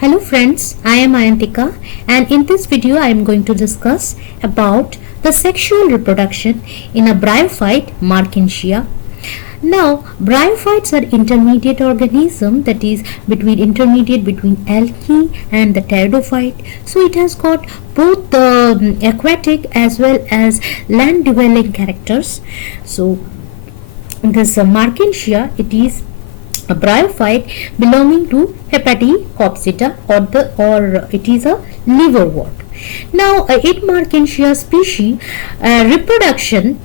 Hello friends, I am Ayantika, and in this video I am going to discuss about the sexual reproduction in a bryophyte Marchantia. Now, bryophytes are intermediate organism, that is intermediate between algae and the pteridophyte. So it has got both the aquatic as well as land dwelling characters. So this Marchantia, it is a bryophyte belonging to Hepaticopsida or it is a liverwort. Now, in Marchantia species, reproduction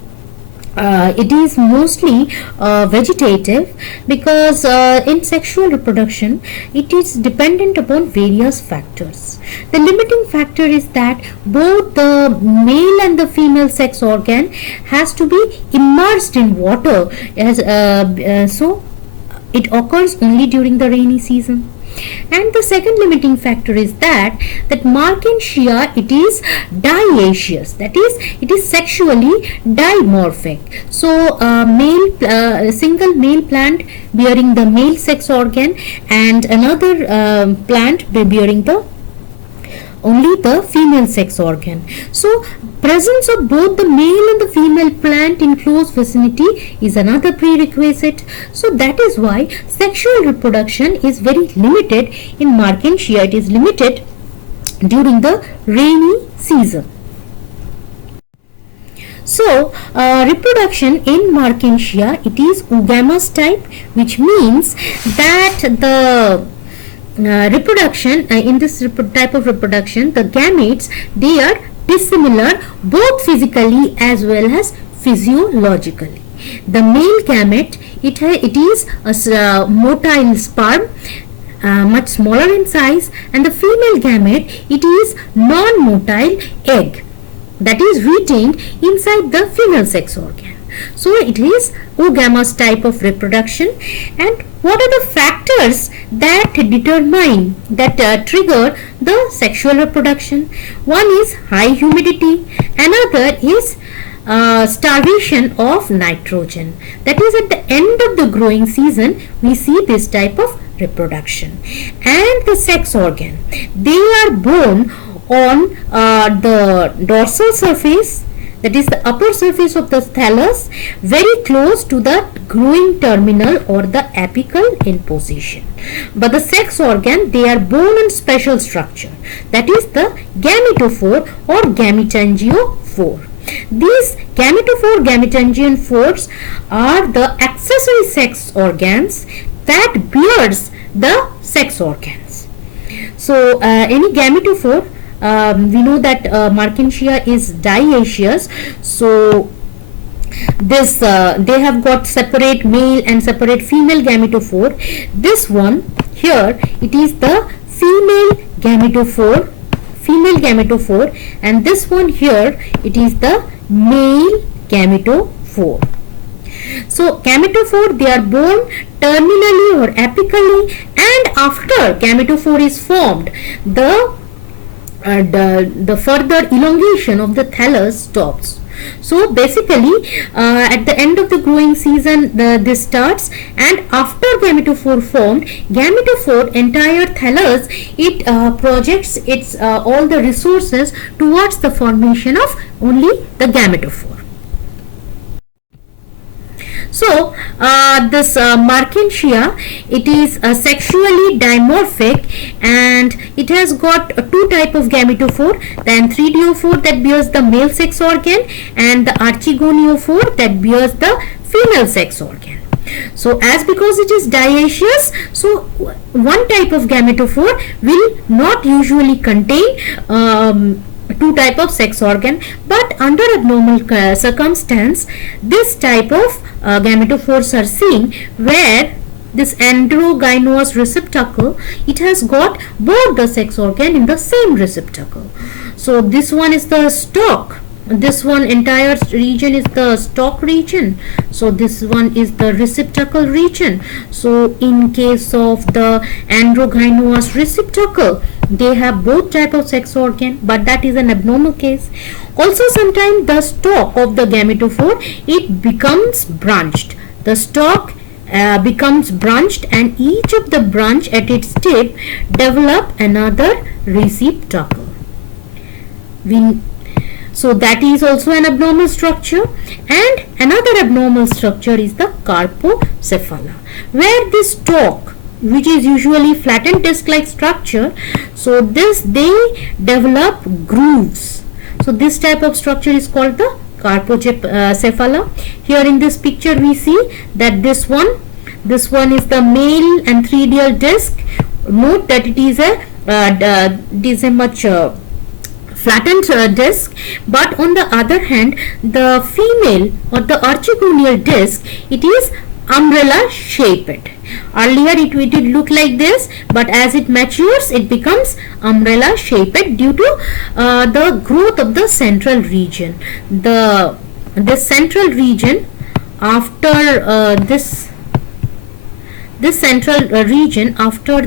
it is mostly vegetative because in sexual reproduction it is dependent upon various factors. The limiting factor is that both the male and the female sex organ has to be immersed in water, so it occurs only during the rainy season. And the second limiting factor is that Marchantia, it is dioecious, that is it is sexually dimorphic. So single male plant bearing the male sex organ and another plant bearing only the female sex organ. So presence of both the male and the female plant in close vicinity is another prerequisite. So that is why sexual reproduction is very limited in Marchantia. It is limited during the rainy season. So reproduction in Marchantia, it is oogamous type, which means that the reproduction in this type of reproduction, the gametes, they are dissimilar both physically as well as physiologically. The male gamete, it is a motile sperm, much smaller in size, and the female gamete, it is non-motile egg that is retained inside the female sex organ. So it is oogamous type of reproduction. And what are the factors that determine, that trigger the sexual reproduction? One is high humidity, another is starvation of nitrogen. That is, at the end of the growing season we see this type of reproduction. And the sex organ, they are born on the dorsal surface, that is the upper surface of the thallus, very close to the growing terminal or the apical end position. But the sex organ, they are born in special structure, that is the gametophore or gametangiophore. These gametophore, gametangiophores are the accessory sex organs that bears the sex organs. So any gametophore, we know that Marchantia is dioecious, so this they have got separate male and separate female gametophore. This one here, it is the female gametophore, and this one here, it is the male gametophore. So gametophore, they are born terminally or apically, and after gametophore is formed, the further elongation of the thallus stops. So basically at the end of the growing season this starts, and after gametophore formed, gametophore entire thallus, it projects its all the resources towards the formation of only the gametophore. So this Marchantia, it is sexually dimorphic, and it has got two type of gametophore, the ANTHERIDIOPHORE that bears the male sex organ, and the ARCHEGONIOPHORE that bears the female sex organ. So as because it is dioecious, so one type of gametophore will not usually contain two type of sex organ, but under abnormal circumstance this type of gametophores are seen, where this androgynous receptacle, it has got both the sex organ in the same receptacle. So this one is the stalk, this one entire region is the stalk region, so this one is the receptacle region. So in case of the androgynous receptacle, they have both type of sex organ, but that is an abnormal case. Also sometimes the stalk of the gametophore, it becomes branched. The stalk becomes branched, and each of the branch at its tip develop another receptacle. So that is also an abnormal structure. And another abnormal structure is the carpocephala, where this stalk, which is usually flattened disc-like structure, so they develop grooves. So this type of structure is called the carpocephala. Here in this picture we see that this one is the male antheridial disc. Note that it is a much flattened disc, but on the other hand, the female or the archegonial disc, it is umbrella shaped. Earlier it did look like this, but as it matures it becomes umbrella shaped due to the growth of the central region. The central region after this central region after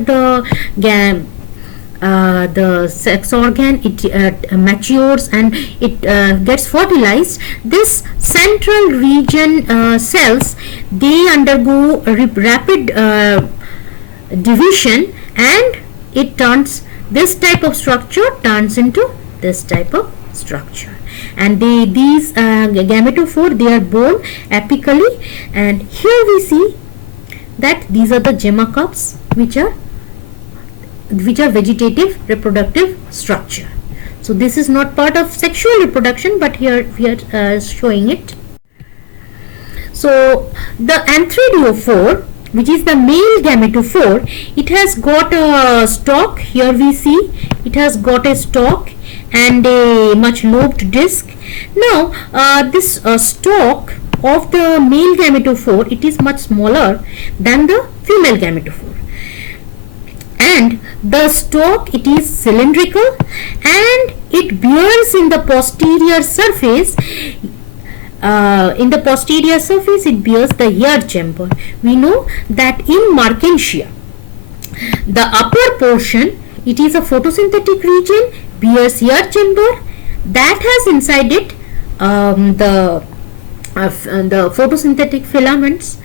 the sex organ it matures and it gets fertilized. This central region cells, they undergo rapid division, and it turns, this type of structure turns into this type of structure. And these gametophore, they are born apically, and here we see that these are the gemma cups, which are vegetative reproductive structure. So this is not part of sexual reproduction, but here we are showing it. So the ANTHERIDIOPHORE, which is the male gametophore, it has got a stalk. Here we see it has got a stalk and a much lobed disc. Now this stalk of the male gametophore, it is much smaller than the female gametophore, and the stalk, it is cylindrical, and it bears in the posterior surface. It bears the ear chamber. We know that in Marchantia, the upper portion, it is a photosynthetic region, bears ear chamber that has inside it the photosynthetic filaments,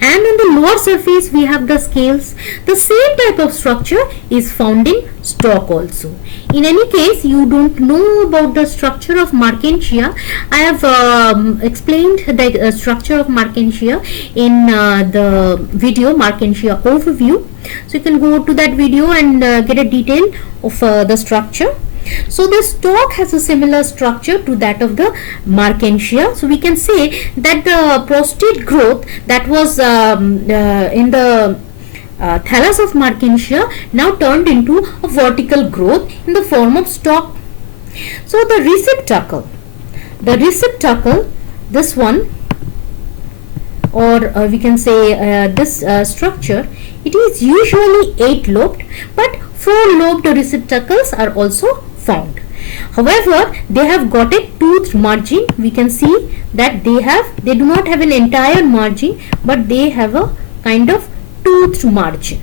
and on the lower surface we have the scales. The same type of structure is found in stalk also. In any case, you don't know about the structure of Marchantia. I have explained the structure of Marchantia in the video Marchantia overview, so you can go to that video and get a detail of the structure. So the stalk has a similar structure to that of the Marchantia. So we can say that the prostate growth that was in the thallus of Marchantia now turned into a vertical growth in the form of stalk. So the receptacle, this one, or we can say this structure, it is usually 8-lobed, but 4-lobed receptacles are also found. However, they have got a toothed margin. We can see that they do not have an entire margin, but they have a kind of toothed margin.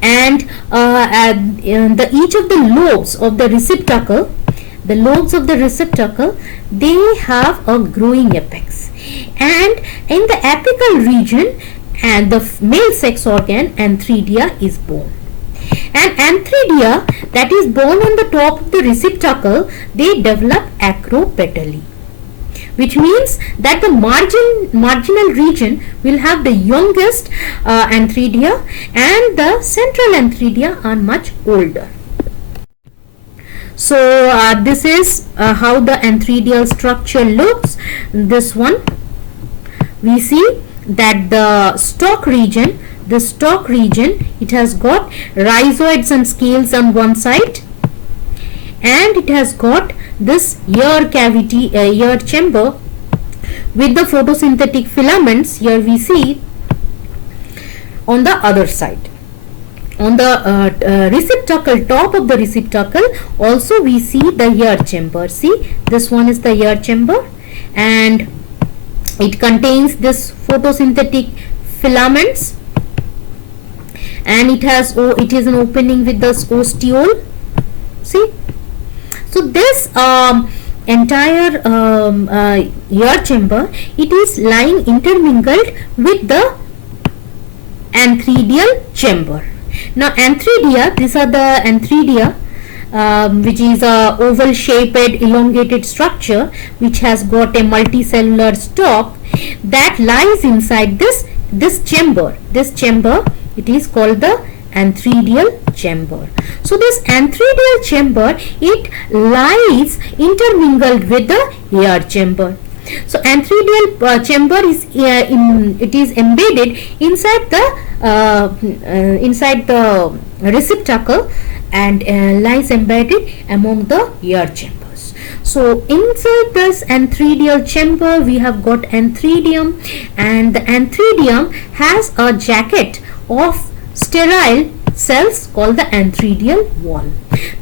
And each of the lobes of the receptacle, they have a growing apex. And in the apical region, and the male sex organ antheridia is born. And antheridia that is born on the top of the receptacle, they develop acropetally, which means that the marginal region will have the youngest antheridia, and the central antheridia are much older. So this is how the antheridial structure looks. This one, we see that the stalk region, it has got rhizoids and scales on one side, and it has got this ear cavity, ear chamber with the photosynthetic filaments. Here we see on the other side. On the receptacle, top of the receptacle, also we see the ear chamber. See, this one is the ear chamber, and it contains this photosynthetic filaments, and it is an opening with this ostiole. See, so this entire air chamber, it is lying intermingled with the antheridial chamber. Now antheridia, these are the antheridia, which is a oval shaped elongated structure which has got a multicellular stalk that lies inside this chamber. This chamber, it is called the antheridial chamber. So this antheridial chamber, it lies intermingled with the air chamber. So antheridial chamber is it is embedded inside the receptacle and lies embedded among the air chambers. So inside this antheridial chamber we have got antheridium, and the antheridium has a jacket of sterile cells called the antheridial wall.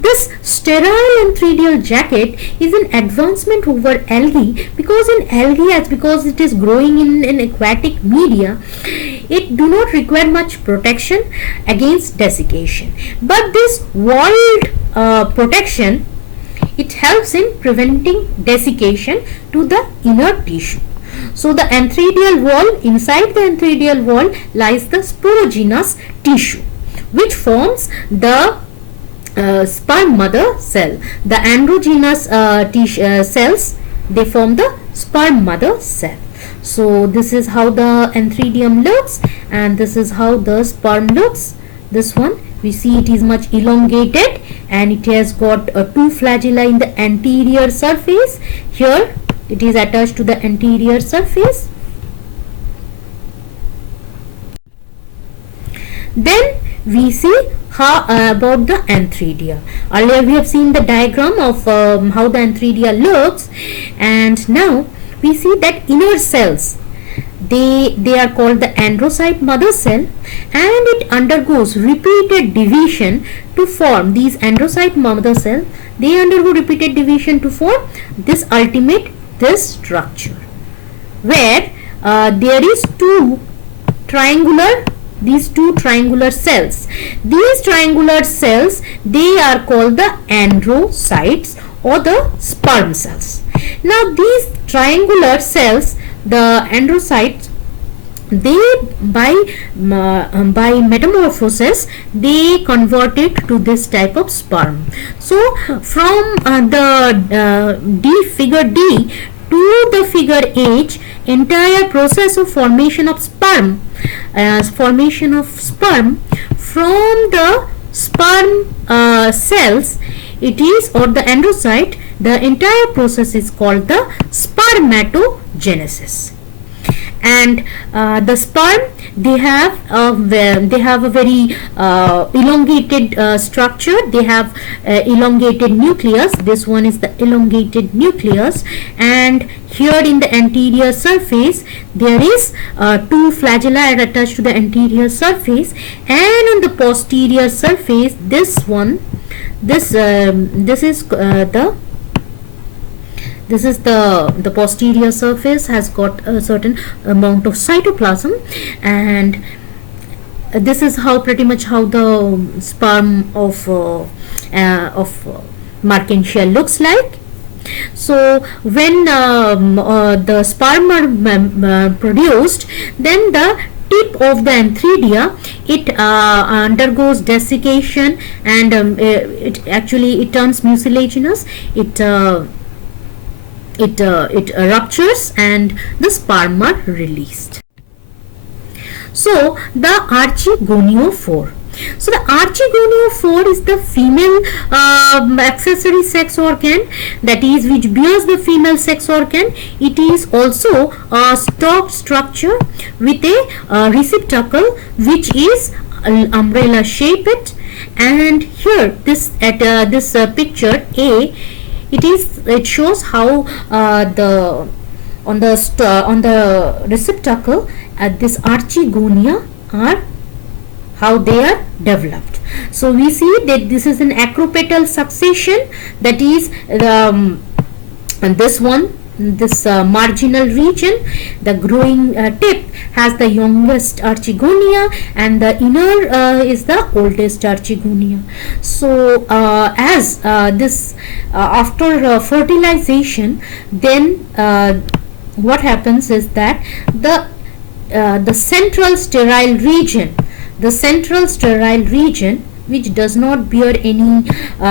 This sterile antheridial jacket is an advancement over algae, because in algae, because it is growing in an aquatic media, it do not require much protection against desiccation. But this walled protection, it helps in preventing desiccation to the inner tissue. So the antheridial wall, inside the antheridial wall lies the sporogenous tissue, which forms the sperm mother cell. The androgynous cells, they form the sperm mother cell. So this is how the antheridium looks, and this is how the sperm looks. This one, we see it is much elongated, and it has got two flagella in the anterior surface. Here it is attached to the anterior surface. Then we see how about the antheridia. Earlier we have seen the diagram of how the antheridia looks, and now we see that inner cells, they are called the androcyte mother cell, and it undergoes repeated division to form these androcyte mother cell. They undergo repeated division to form this structure, where there is these two triangular cells. These triangular cells, they are called the androcytes or the sperm cells. Now these triangular cells, the androcytes, they by metamorphosis, they converted to this type of sperm. So from the figure D to the figure H, entire process of formation of sperm from the sperm cells, it is, or the androcyte, the entire process is called the spermatogenesis. And the sperm, they have a very elongated structure. They have elongated nucleus. This one is the elongated nucleus, and here in the anterior surface there is two flagella attached to the anterior surface, and on the posterior surface, this is the posterior surface has got a certain amount of cytoplasm, and this is how pretty much how the sperm of Marchantia looks like. So when the sperm are produced, then the tip of the antheridia, it undergoes desiccation, and it turns mucilaginous. It ruptures and the sperm are released. So the archegoniophore. So the archegoniophore is the female accessory sex organ, that is, which bears the female sex organ. It is also a stalked structure with a receptacle which is umbrella shaped, and here this picture A, it shows how on the receptacle this archegonia are, how they are developed. So we see that this is an acropetal succession, that is and this one this marginal region, the growing tip has the youngest archegonia, and the inner is the oldest archegonia. So as this after fertilization, then what happens is that the central sterile region which does not bear any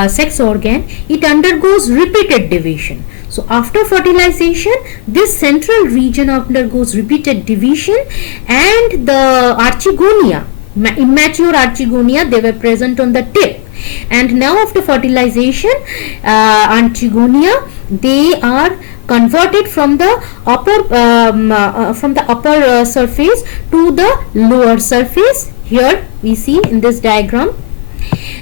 sex organ, it undergoes repeated division. So after fertilization, this central region undergoes repeated division, and the archegonia, immature archegonia, they were present on the tip, and now after fertilization, archegonia, they are converted from the upper surface to the lower surface. Here we see in this diagram,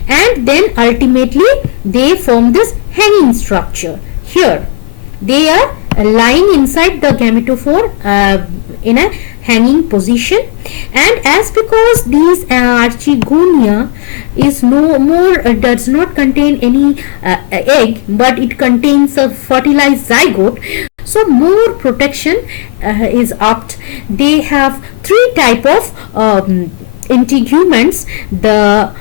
and then ultimately they form this hanging structure. Here they are lying inside the gametophore in a hanging position, and as because these archegonia is no more does not contain any egg, but it contains a fertilized zygote, so more protection is opt. They have three type of integuments: the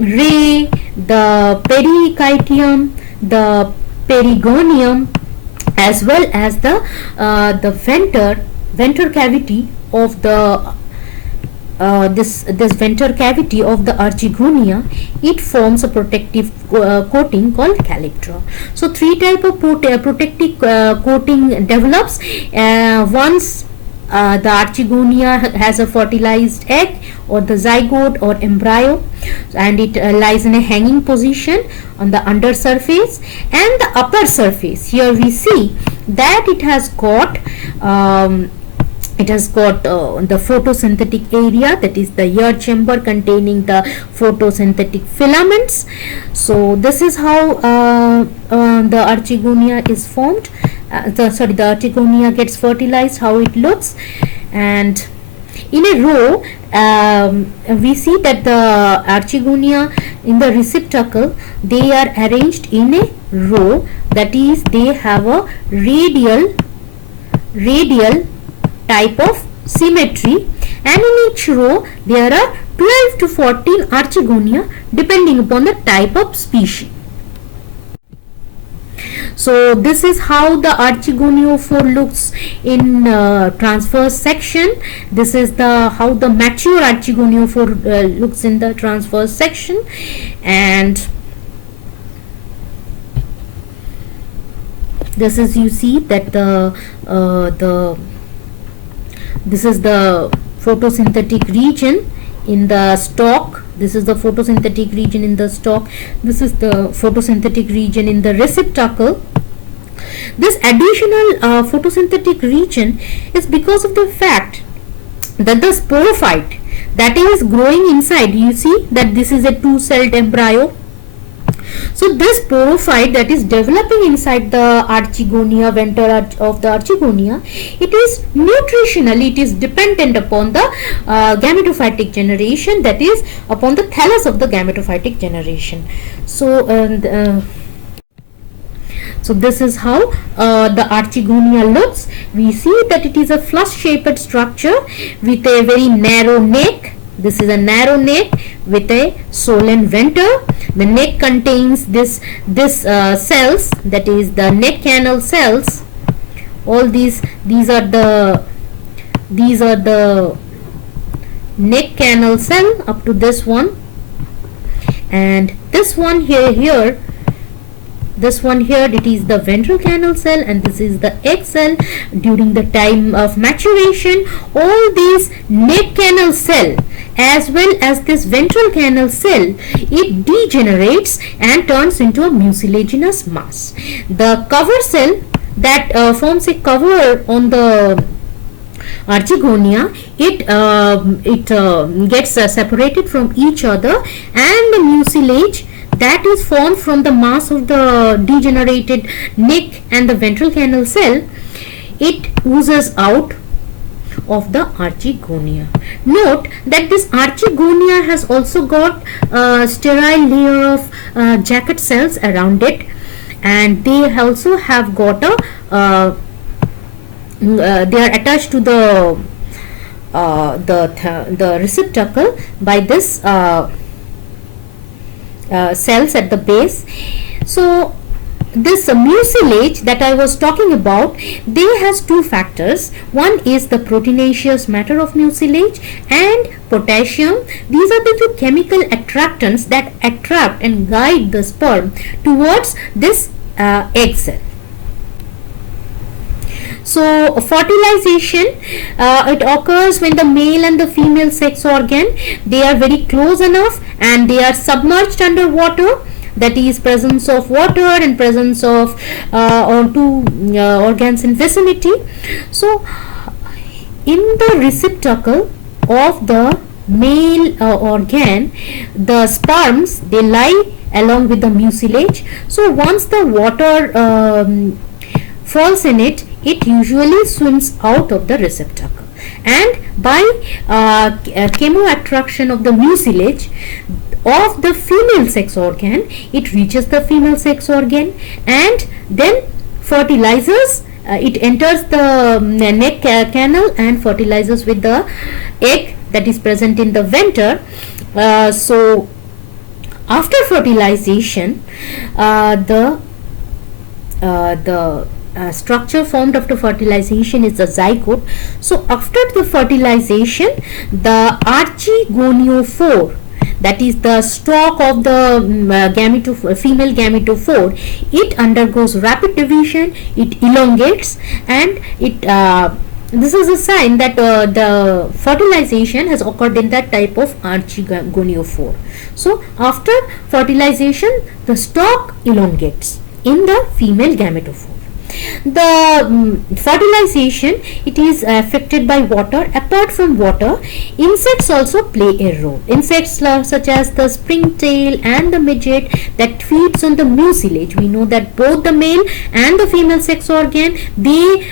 ray, the pericytium, the perigonium, as well as the venter cavity of the this venter cavity of the archegonia. It forms a protective coating called calyptra. So three type of protective coating develops once the archegonia has a fertilized egg or the zygote or embryo, and it lies in a hanging position on the under surface and the upper surface. Here we see that it has got the photosynthetic area, that is the air chamber containing the photosynthetic filaments. So this is how the archegonia is formed. The archegonia gets fertilized, how it looks. And in a row, we see that the archegonia in the receptacle, they are arranged in a row, that is they have a radial type of symmetry, and in each row there are 12 to 14 archegonia depending upon the type of species. So this is how the archegoniophore looks in transverse section. This is how the mature archegoniophore looks in the transverse section, and this is, you see that this is the photosynthetic region in the stalk. This is the photosynthetic region in the stalk. This is the photosynthetic region in the receptacle. This additional photosynthetic region is because of the fact that the sporophyte that is growing inside, you see that this is a two-celled embryo. So this sporophyte that is developing inside the archegonia, venter of the archegonia, it is nutritionally, it is dependent upon the gametophytic generation, that is upon the thallus of the gametophytic generation. So so this is how the archegonia looks. We see that it is a flush-shaped structure with a very narrow neck. This is a narrow neck with a swollen venter. The neck contains this cells, that is the neck canal cells. All these are the neck canal cell up to this one, and this one here, it is the ventral canal cell, and this is the egg cell. During the time of maturation, all these neck canal cell as well as this ventral canal cell, it degenerates and turns into a mucilaginous mass. The cover cell that forms a cover on the archegonia, it gets separated from each other, and the mucilage that is formed from the mass of the degenerated neck and the ventral canal cell, it oozes out of the archegonia. Note that this archegonia has also got a sterile layer of jacket cells around it, and they also have got a they are attached to the receptacle by this cells at the base. So this mucilage that I was talking about, they has two factors. One is the proteinaceous matter of mucilage and potassium. These are the two chemical attractants that attract and guide the sperm towards this egg cell. So fertilization, it occurs when the male and the female sex organ, they are very close enough and they are submerged under water. That is presence of water and presence of or two organs in vicinity. So in the receptacle of the male organ, the sperms, they lie along with the mucilage. So once the water falls in it, it usually swims out of the receptacle, and by chemoattraction of the mucilage of the female sex organ, it reaches the female sex organ and then fertilizes. It enters the neck canal and fertilizes with the egg that is present in the venter. So after fertilization, the structure formed after fertilization is the zygote. So after the fertilization, the archegoniophore, that is the stalk of the female gametophore, it undergoes rapid division, it elongates, and it this is a sign that the fertilization has occurred in that type of archegoniophore. So after fertilization, the stalk elongates in the female gametophore. The fertilization, it is affected by water. Apart from water, insects also play a role. Insects such as the springtail and the midget that feeds on the mucilage. We know that both the male and the female sex organ, they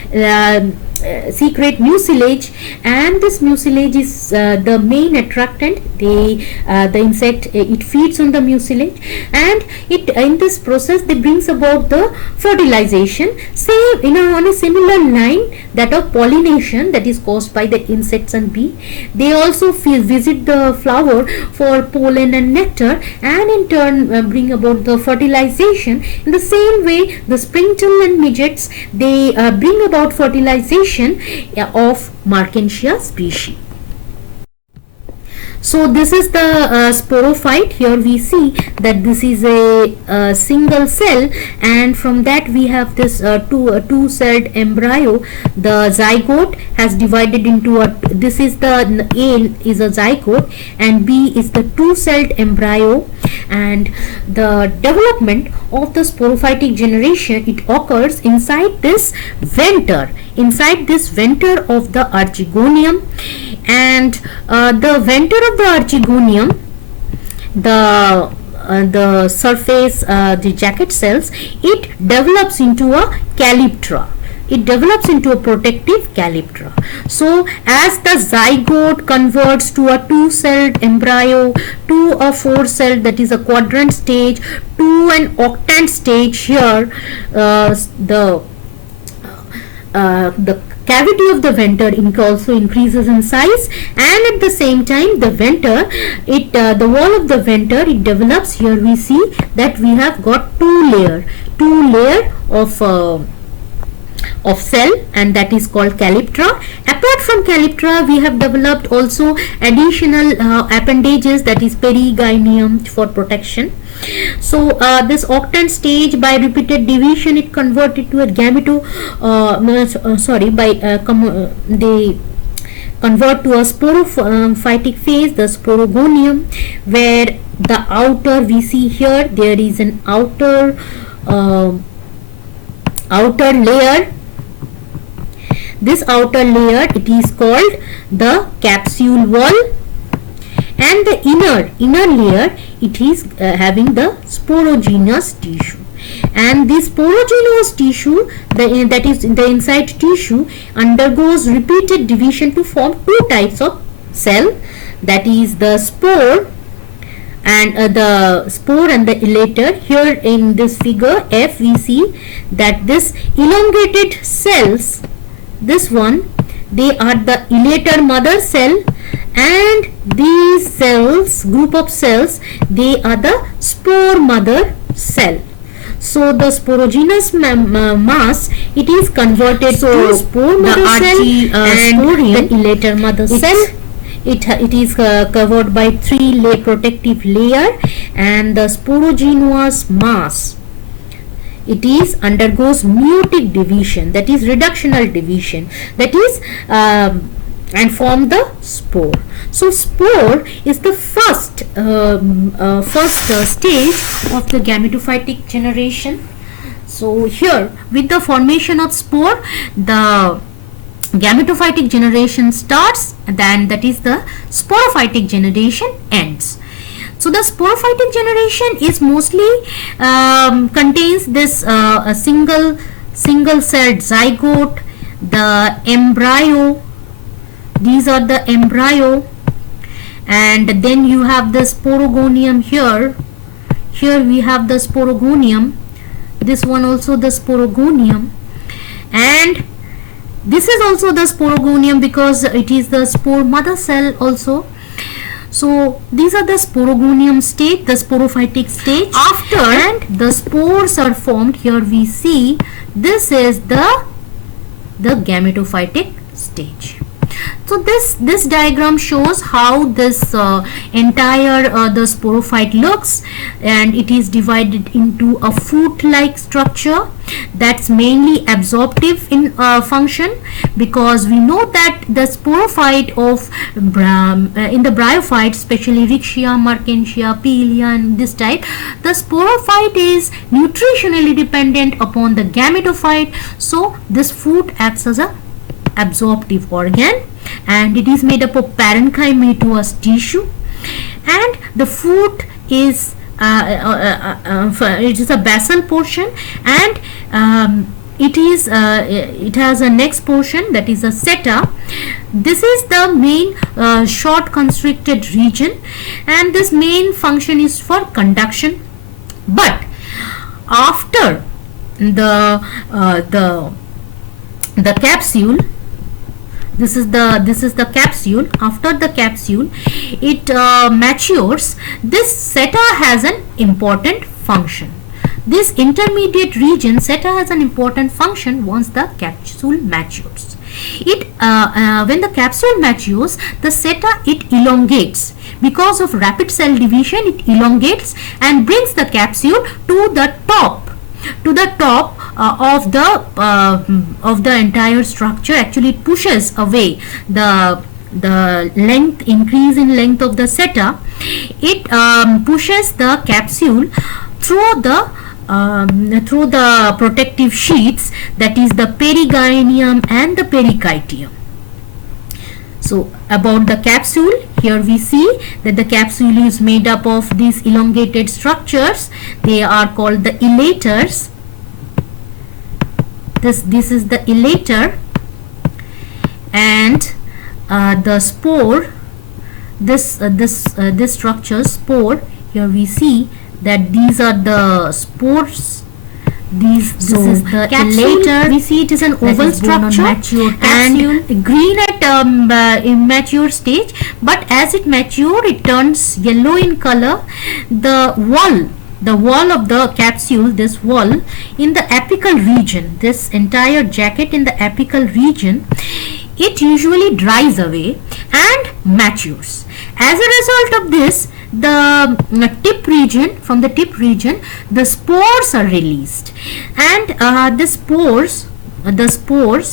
secrete mucilage, and this mucilage is the main attractant. The insect, it feeds on the mucilage, and it in this process they brings about the fertilization, same on a similar line that of pollination that is caused by the insects and bee. They also visit the flower for pollen and nectar, and in turn bring about the fertilization. In the same way, the springtail and midgets, they bring about fertilization of Marchantia species. So this is the sporophyte. Here we see that this is a single cell, and from that we have this two-celled embryo. The zygote has divided into this is the A is a zygote and B is the two-celled embryo, and the development of the sporophytic generation, it occurs inside this venter of the archegonium. And the venter of the archegonium, the surface, the jacket cells, it develops into a calyptra. It develops into a protective calyptra. So as the zygote converts to a two-celled embryo, to a four-celled, that is a quadrant stage, to an octant stage, here the cavity of the venter also increases in size, and at the same time the venter, the wall of the venter, it develops. Here we see that we have got two layer of cell, and that is called calyptra. Apart from calyptra, we have developed also additional appendages, that is perigynum for protection. So this octant stage, by repeated division, it converted to a they convert to a sporophytic phase, the sporogonium, where the outer, we see here, there is an outer layer. This outer layer, it is called the capsule wall, and the inner layer, it is having the sporogenous tissue. And this sporogenous tissue, that is in the inside tissue, undergoes repeated division to form two types of cell, that is the spore and the elater. Here in this figure F, we see that this elongated cells this one, they are the elater mother cell, and these cells, group of cells, they are the spore mother cell. So the sporogenous mass, it is converted to spore mother cell and the elater mother cell. It is covered by 3 protective layer, and the sporogenous mass, it is undergoes meiotic division, that is reductional division, that is and form the spore. So spore is the first stage of the gametophytic generation. So here, with the formation of spore, the gametophytic generation starts, then that is the sporophytic generation ends. So the sporophytic generation is mostly contains this a single celled zygote, the embryo. These are the embryo, and then you have the sporogonium here. Here we have the sporogonium. This one also the sporogonium, and this is also the sporogonium because it is the spore mother cell also. So these are the sporogonium stage, the sporophytic stage. After and the spores are formed, here we see this is the gametophytic stage. So this diagram shows how this entire the sporophyte looks, and it is divided into a foot-like structure that's mainly absorptive in function, because we know that the sporophyte of in the bryophyte, especially Riccia, Marchantia, Pelia, and this type, the sporophyte is nutritionally dependent upon the gametophyte. So this foot acts as a absorptive organ, and it is made up of parenchymatous tissue, and the foot is it is a basal portion, and it has a next portion, that is a seta. This is the main short constricted region, and this main function is for conduction. But after the capsule, this is the capsule. After the capsule, it matures. This seta has an important function. This intermediate region, seta, has an important function once the capsule matures. When the capsule matures, the seta, it elongates. Because of rapid cell division, it elongates and brings the capsule to the top of the entire structure. Actually, it pushes away the length, increase in length of the seta. It pushes the capsule through the protective sheets, that is the perigynium and the pericytium. So about the capsule, here we see that the capsule is made up of these elongated structures. They are called the elaters. This is the elater, and the spore, this structure spore, here we see that these are the spores. This is the elater. We see it is an oval structure and green at immature stage, but as it matures, it turns yellow in color. The wall of the capsule, this wall in the apical region, this entire jacket in the apical region, it usually dries away and matures. As a result of this, the tip region, from the tip region, the spores are released, and the spores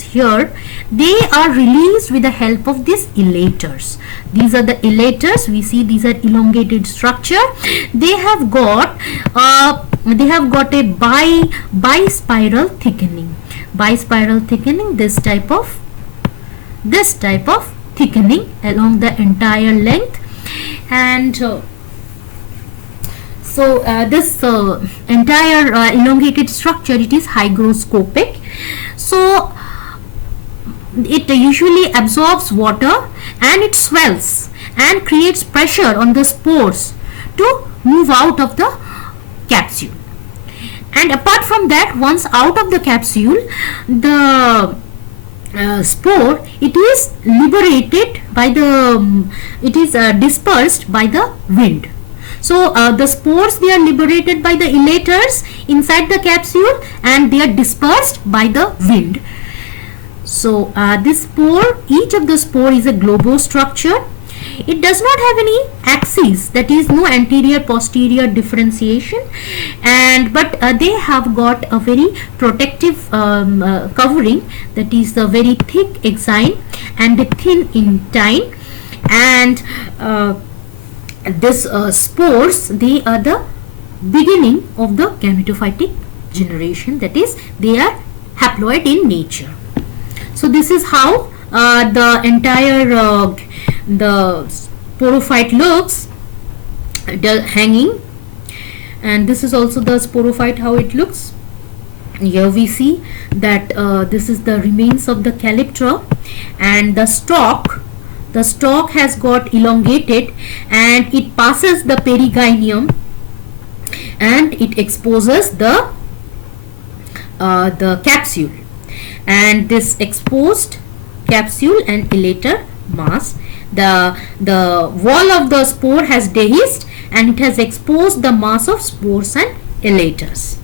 here, they are released with the help of these elaters. These are the elaters. We see these are elongated structure. They have got a bispiral thickening. This type of thickening along the entire length, and this entire elongated structure, it is hygroscopic. So it usually absorbs water, and it swells and creates pressure on the spores to move out of the capsule. And apart from that, once out of the capsule, the spore, it is liberated by the it is dispersed by the wind. So the spores, they are liberated by the elaters inside the capsule and they are dispersed by the wind. So this spore, each of the spore is a globostructure. It does not have any axes, that is no anterior posterior differentiation, and but they have got a very protective covering, that is the very thick exine and the thin intine, and this spores, they are the beginning of the gametophytic generation, that is they are haploid in nature. So this is how the entire the sporophyte looks hanging, and this is also the sporophyte how it looks. Here we see that this is the remains of the calyptra, and the stalk has got elongated and it passes the perigynum and it exposes the capsule, and this exposed capsule and elater mass, the wall of the spore has dehisced and it has exposed the mass of spores and elaters.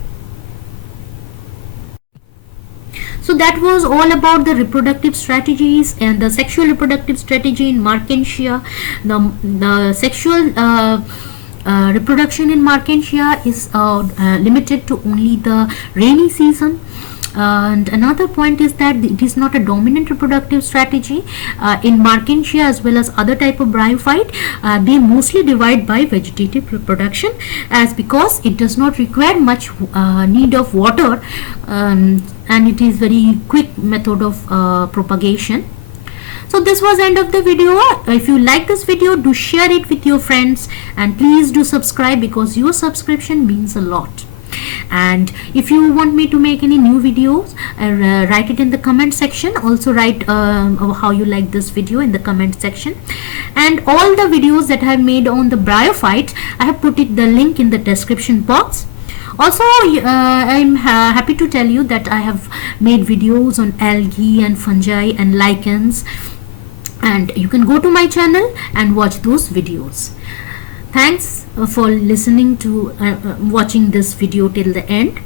So that was all about the reproductive strategies and the sexual reproductive strategy in Marchantia. The sexual reproduction in Marchantia is limited to only the rainy season. And another point is that it is not a dominant reproductive strategy in Marchantia as well as other type of bryophyte. They mostly divide by vegetative reproduction, as because it does not require much need of water, and it is very quick method of propagation. So this was end of the video. If you like this video, do share it with your friends and please do subscribe, because your subscription means a lot. And if you want me to make any new videos, write it in the comment section. Also write how you like this video in the comment section. And all the videos that I have made on the bryophytes, I have put the link in the description box. Also, I'm happy to tell you that I have made videos on algae and fungi and lichens, and you can go to my channel and watch those videos. Thanks for listening to watching this video till the end.